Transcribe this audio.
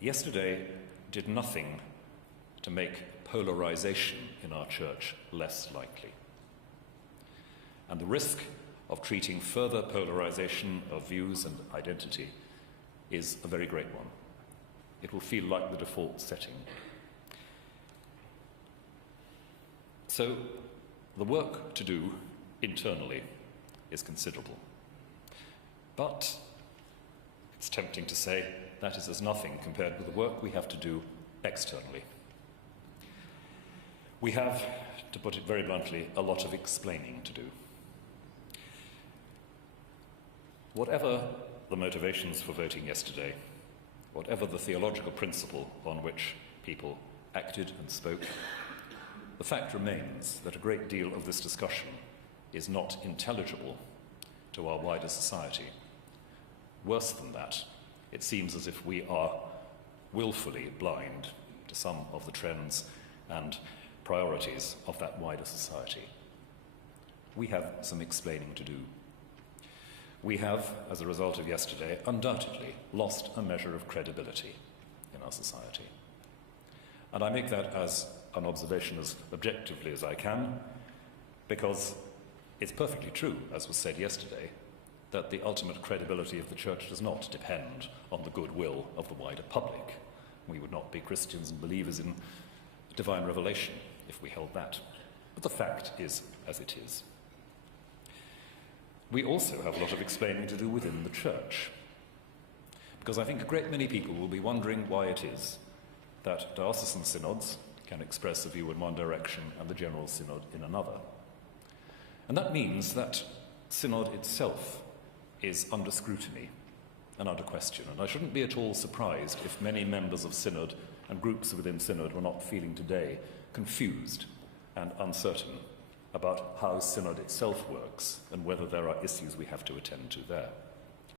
yesterday did nothing to make polarization in our church less likely. And the risk of treating further polarization of views and identity is a very great one. It will feel like the default setting. So the work to do internally is considerable. But it's tempting to say that is as nothing compared with the work we have to do externally. We have, to put it very bluntly, a lot of explaining to do. Whatever the motivations for voting yesterday, whatever the theological principle on which people acted and spoke, the fact remains that a great deal of this discussion is not intelligible to our wider society. Worse than that, it seems as if we are willfully blind to some of the trends and priorities of that wider society. We have some explaining to do. We have, as a result of yesterday, undoubtedly lost a measure of credibility in our society. And I make that as an observation as objectively as I can, because it's perfectly true, as was said yesterday, that the ultimate credibility of the church does not depend on the goodwill of the wider public. We would not be Christians and believers in divine revelation if we held that. But the fact is as it is. We also have a lot of explaining to do within the church, because I think a great many people will be wondering why it is that diocesan synods can express a view in one direction and the General Synod in another. And that means that synod itself is under scrutiny and under question. And I shouldn't be at all surprised if many members of synod and groups within synod were not feeling today confused and uncertain about how synod itself works and whether there are issues we have to attend to there.